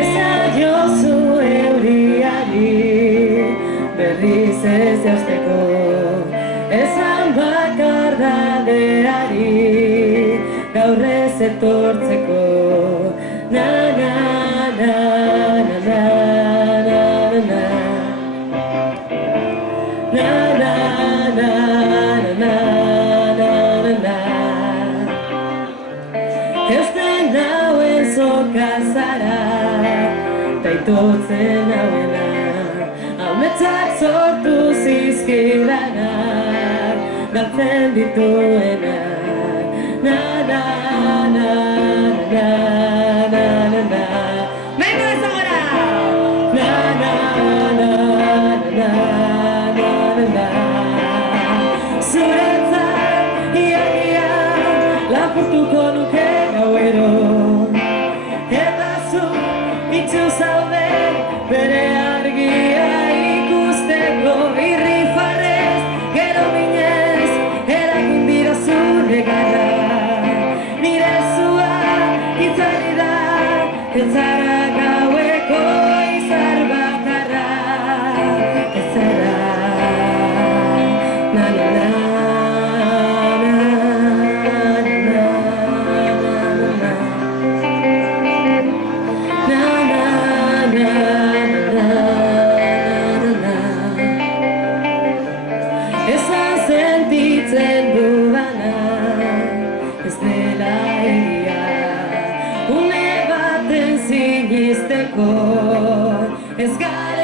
Esan jozu euriari berriz ez jausteko, esan bakardadeari gaur ez etortzeko. Na na na na na na na na na na na na na. Ez den nauen soka zara, taitotzen nauena, ametsak sortu zizkidanak, galtzen dituenak. Na na na na na na na. Venga ez ahora! Na na na na na na na. Zuretzat ia lapurtuko nuke gauero, eta zu itxu zaude bere argia ikusteko. Irrifarrez, gero minez, eragin dira zure garra. Nire zua itzali da, ez zara gaueko izar bakarra. Ez zara, na na na. Esan sentitzen dudana ez dela egia, une baten sinisteko ez gara